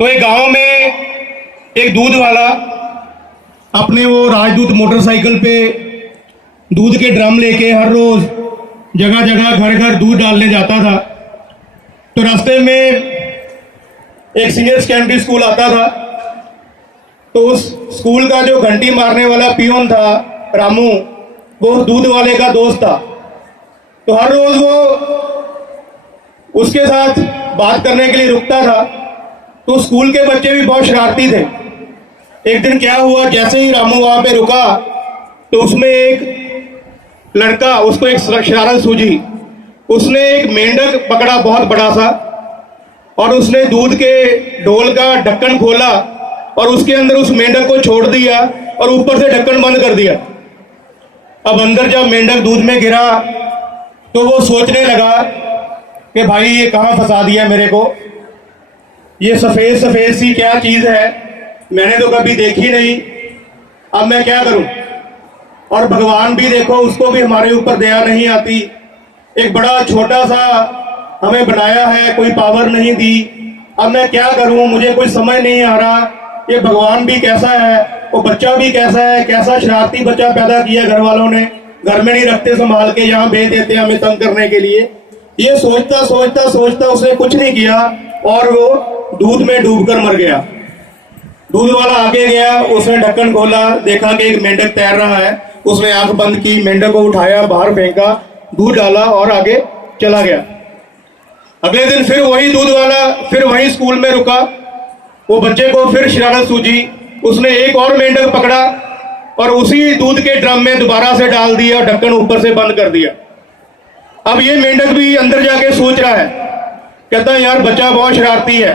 तो एक गांव में एक दूध वाला अपने वो राजदूत मोटरसाइकिल पे दूध के ड्रम लेके हर रोज जगह जगह घर घर दूध डालने जाता था। तो रास्ते में एक सीनियर सेकेंडरी स्कूल आता था, तो उस स्कूल का जो घंटी मारने वाला पियोन था रामू, वो दूध वाले का दोस्त था। तो हर रोज वो उसके साथ बात करने के लिए रुकता था। तो स्कूल के बच्चे भी बहुत शरारती थे। एक दिन क्या हुआ, जैसे ही रामू वहां पे रुका तो उसमें एक लड़का, उसको एक शरारत सूझी। उसने एक मेंढक पकड़ा बहुत बड़ा सा, और उसने दूध के ढोल का ढक्कन खोला और उसके अंदर उस मेंढक को छोड़ दिया और ऊपर से ढक्कन बंद कर दिया। अब अंदर जब मेंढक दूध में गिरा तो वो सोचने लगा कि भाई ये कहां फंसा दिया मेरे को, ये सफेद सफेद सी क्या चीज है, मैंने तो कभी देखी नहीं, अब मैं क्या करूं। और भगवान भी देखो, उसको भी हमारे ऊपर दया नहीं आती। एक बड़ा छोटा सा हमें बनाया है, कोई पावर नहीं दी, अब मैं क्या करूं, मुझे कोई समझ नहीं आ रहा। ये भगवान भी कैसा है, वो बच्चा भी कैसा है, कैसा शरारती बच्चा पैदा किया घर वालों ने, घर में नहीं रखते संभाल के, यहाँ भेज देते हमें तंग करने के लिए। ये सोचता सोचता सोचता उसने कुछ नहीं किया और वो दूध में डूबकर मर गया। दूध वाला आगे गया, उसने ढक्कन खोला, देखा कि एक मेंढक तैर रहा है। उसने आंख बंद की, मेंढक को उठाया, बाहर फेंका, दूध डाला और आगे चला गया। अगले दिन फिर वही दूध वाला फिर वही स्कूल में रुका। वो बच्चे को फिर शरारत सूझी, उसने एक और मेंढक पकड़ा और उसी दूध के ड्रम में दोबारा से डाल दिया, ढक्कन ऊपर से बंद कर दिया। अब ये मेंढक भी अंदर जाके सोच रहा है, कहता है यार बच्चा बहुत शरारती है,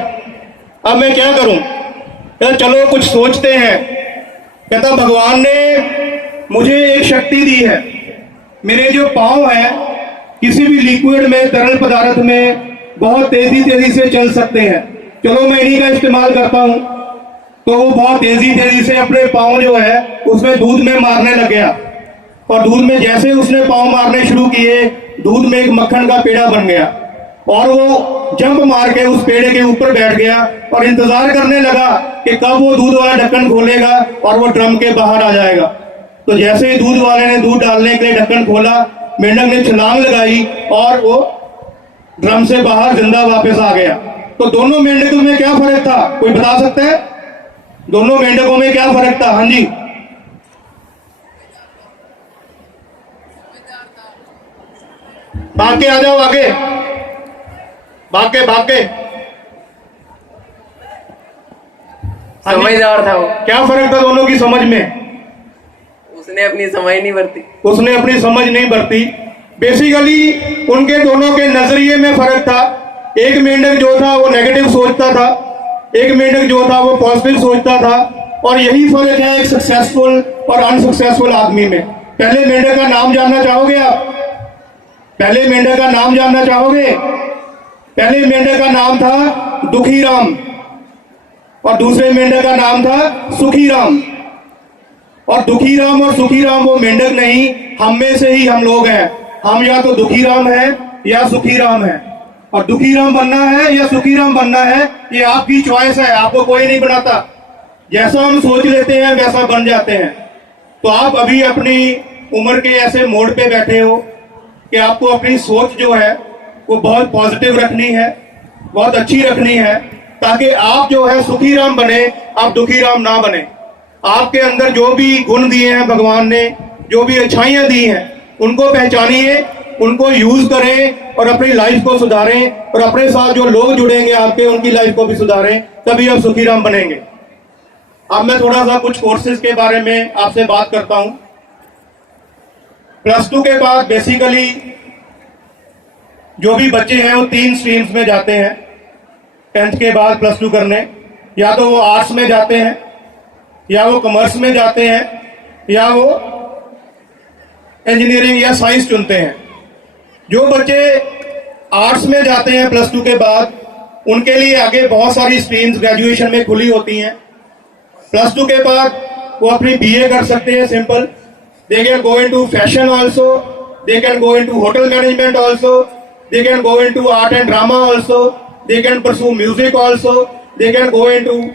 अब मैं क्या करूं। कहता चलो कुछ सोचते हैं। कहता भगवान ने मुझे एक शक्ति दी है, मेरे जो पांव है किसी भी लिक्विड में, तरल पदार्थ में बहुत तेजी से चल सकते हैं, चलो मैं इन्हीं का इस्तेमाल करता हूं। तो वो बहुत तेजी से अपने पांव जो है उसमें दूध में मारने लग गया, और दूध में जैसे उसने पांव मारने शुरू किए, दूध में एक मक्खन का पेड़ा बन गया और वो जंप मार के उस पेड़े के ऊपर बैठ गया और इंतजार करने लगा कि कब वो दूध वाला ढक्कन खोलेगा और वो ड्रम के बाहर आ जाएगा। तो जैसे ही दूध वाले ने दूध डालने के लिए ढक्कन खोला, मेंढक ने छलांग लगाई और वो ड्रम से बाहर जिंदा वापस आ गया। तो दोनों मेंढकों में क्या फर्क था, कोई बता सकता है? दोनों मेंढकों में क्या फर्क था? हाँ जी, भाग के आ जाओ, आगे भाग के समझदार था वो। क्या फर्क था दोनों की समझ में? उसने अपनी समझ नहीं बरती। उसने अपनी समझ नहीं बरती। बेसिकली उनके दोनों के नजरिए में फर्क था। एक मेंढक जो था वो नेगेटिव सोचता था, एक मेंढक जो था वो पॉजिटिव सोचता था। और यही फर्क है एक सक्सेसफुल और अनसक्सेसफुल आदमी में। पहले मेंढक का नाम जानना चाहोगे आप? पहले मेंढक का नाम जानना चाहोगे? पहले मेंढक का नाम था दुखीराम और दूसरे मेंढक का नाम था सुखीराम। और दुखीराम और सुखीराम वो मेंढक नहीं, हम में से ही हम लोग हैं। हम या तो दुखीराम है या सुखीराम है, और दुखीराम बनना है या सुखीराम बनना है ये आपकी चॉइस है, आपको कोई नहीं बनाता। जैसा हम सोच लेते हैं वैसा बन जाते हैं। तो आप अभी अपनी उम्र के ऐसे मोड़ पे बैठे हो कि आपको अपनी सोच जो है वो बहुत पॉजिटिव रखनी है, बहुत अच्छी रखनी है, ताकि आप जो है सुखीराम बने, आप दुखीराम ना बने। आपके अंदर जो भी गुण दिए हैं भगवान ने, जो भी अच्छाइयां दी हैं, उनको पहचानिए, उनको यूज करें और अपनी लाइफ को सुधारें, और अपने साथ जो लोग जुड़ेंगे आपके, उनकी लाइफ को भी सुधारें, तभी आप सुखीराम बनेंगे। अब मैं थोड़ा सा कुछ कोर्सेज के बारे में आपसे बात करता हूं। +2 के बाद बेसिकली जो भी बच्चे हैं वो 3 स्ट्रीम्स में जाते हैं 10th के बाद +2 करने। या तो वो आर्ट्स में जाते हैं, या वो कॉमर्स में जाते हैं, या वो इंजीनियरिंग या साइंस चुनते हैं। जो बच्चे आर्ट्स में जाते हैं +2 के बाद, उनके लिए आगे बहुत सारी स्ट्रीम्स ग्रेजुएशन में खुली होती हैं। +2 के बाद वो अपनी BA कर सकते हैं, simple. They can go into fashion also, they can go into hotel management also, they can go into art and drama also, they can pursue music also, they can go into